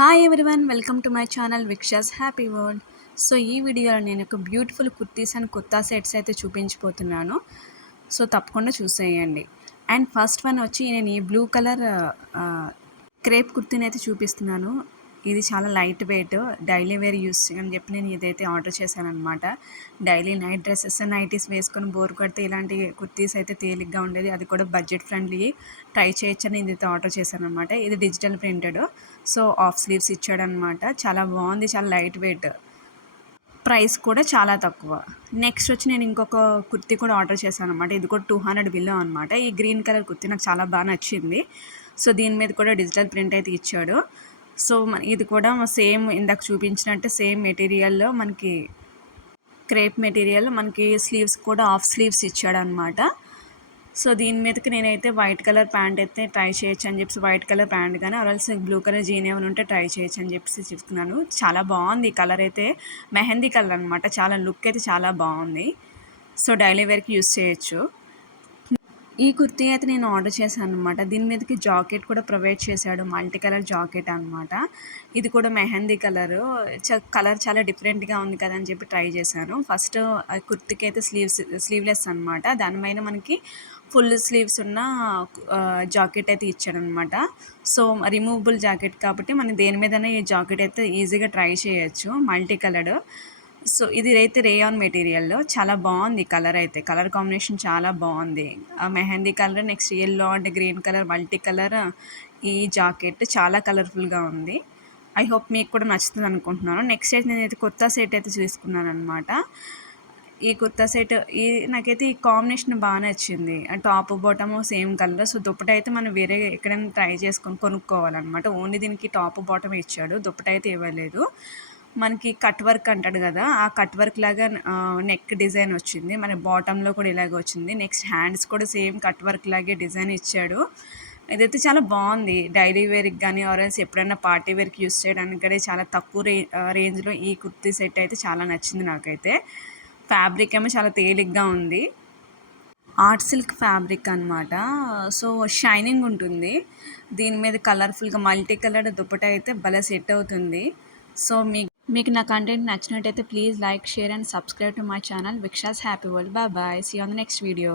Hi everyone, welcome to my channel Vikshas happy world. So ఈ వీడియోలో నేను ఒక beautiful kurtis and kurta sets అయితే చూపించబోతున్నాను. సో తప్పకుండా చూసేయండి. అండ్ ఫస్ట్ వన్ వచ్చి నేను ఈ బ్లూ కలర్ క్రేప్ కుర్తీని అయితే చూపిస్తున్నాను. ఇది చాలా light weight, daily wear use అని చెప్పి నేను ఇదైతే ఆర్డర్ చేశాను అనమాట. డైలీ నైట్ డ్రెస్సెస్ నైటీస్ వేసుకొని బోర్ కొడితే ఇలాంటి కుర్తీస్ అయితే తేలిగ్గా ఉండేది, అది కూడా బడ్జెట్ ఫ్రెండ్లీ ట్రై చేయొచ్చని ఇదైతే ఆర్డర్ చేశాను అనమాట. ఇది digital printed, so half sleeves ఇచ్చాడనమాట. చాలా బాగుంది, చాలా లైట్ వెయిట్, ప్రైస్ కూడా చాలా తక్కువ. నెక్స్ట్ వచ్చి నేను ఇంకొక కుర్తీ కూడా ఆర్డర్ చేశాను అనమాట. ఇది కూడా 200 బిలో అనమాట. ఈ గ్రీన్ కలర్ కుర్తీ నాకు చాలా బాగా నచ్చింది. సో దీని మీద కూడా డిజిటల్ ప్రింట్ అయితే ఇచ్చాడు. సో ఇది కూడా సేమ్ ఇందాక చూపించినట్టు సేమ్ మెటీరియల్లో మనకి క్రేప్ మెటీరియల్, మనకి స్లీవ్స్ కూడా ఆఫ్ స్లీవ్స్ ఇచ్చాడనమాట. సో దీని మీదకి నేనైతే వైట్ కలర్ ప్యాంట్ అయితే ట్రై చేయొచ్చు అని చెప్పి, వైట్ కలర్ ప్యాంట్ కానీ అవల్సి బ్లూ కలర్ జీన్ ఏమైనా ఉంటే ట్రై చేయొచ్చు అని చెప్పి చెప్తున్నాను. చాలా బాగుంది, కలర్ అయితే మెహందీ కలర్ అనమాట. చాలా లుక్ అయితే చాలా బాగుంది. సో డైలీ వేర్కి యూస్ చేయొచ్చు. ఈ కుర్తీ అయితే నేను ఆర్డర్ చేశాను అనమాట. దీని మీదకి జాకెట్ కూడా ప్రొవైడ్ చేశాడు, మల్టీ కలర్ జాకెట్ అనమాట. ఇది కూడా మెహందీ కలరు. కలర్ చాలా డిఫరెంట్గా ఉంది కదా అని చెప్పి ట్రై చేశాను. ఫస్ట్ కుర్తీకి అయితే స్లీవ్లెస్ అనమాట. దానిపైన మనకి ఫుల్ స్లీవ్స్ ఉన్న జాకెట్ అయితే ఇచ్చాడనమాట. సో రిమూవబుల్ జాకెట్ కాబట్టి మనం దేని మీదనే ఈ జాకెట్ అయితే ఈజీగా ట్రై చేయొచ్చు. Multi coloured. సో ఇది అయితే రేయాన్ మెటీరియల్లో చాలా బాగుంది. కలర్ అయితే కలర్ కాంబినేషన్ చాలా బాగుంది. Mehndi colour, next yellow and green colour multi colour, ఈ జాకెట్ చాలా కలర్ఫుల్గా ఉంది. ఐ హోప్ మీకు కూడా నచ్చుతుంది అనుకుంటున్నాను. నెక్స్ట్ అయితే నేనైతే కొత్త సెట్ అయితే చూసుకున్నాను అనమాట. ఈ కుర్తా సెట్ నాకైతే ఈ కాంబినేషన్ బాగా నచ్చింది. Top bottom same colour. So dupatta అయితే మనం వేరే ఎక్కడైనా ట్రై చేసుకొని కొనుక్కోవాలన్నమాట. ఓన్లీ దీనికి టాప్ బాటమ్ ఇచ్చాడు, దుప్పట అయితే ఇవ్వలేదు. మనకి కట్ వర్క్ అంటాడు కదా, ఆ కట్ వర్క్ లాగా నెక్ డిజైన్ వచ్చింది. మన బాటంలో కూడా ఇలాగ వచ్చింది. నెక్స్ట్ హ్యాండ్స్ కూడా సేమ్ కట్ వర్క్ లాగే డిజైన్ ఇచ్చాడు. ఇదైతే చాలా బాగుంది. డైలీ వేర్కి కానీ ఆర్ఎల్స్ ఎప్పుడైనా పార్టీ వేర్కి యూస్ చేయడానికి కానీ చాలా తక్కువ రేంజ్లో ఈ కుర్తీ సెట్ అయితే చాలా నచ్చింది నాకైతే. ఫ్యాబ్రిక్ ఏమో చాలా తేలిగ్గా ఉంది, ఆర్ట్ సిల్క్ ఫ్యాబ్రిక్ అనమాట. సో షైనింగ్ ఉంటుంది. దీని మీద కలర్ఫుల్గా మల్టీ కలర్ దుప్పట అయితే భలే సెట్ అవుతుంది. సో మీకు నా కంటెంట్ నచ్చినట్టయితే please like, share and subscribe to my channel Vikshas happy world. Bye bye, see you on the next video.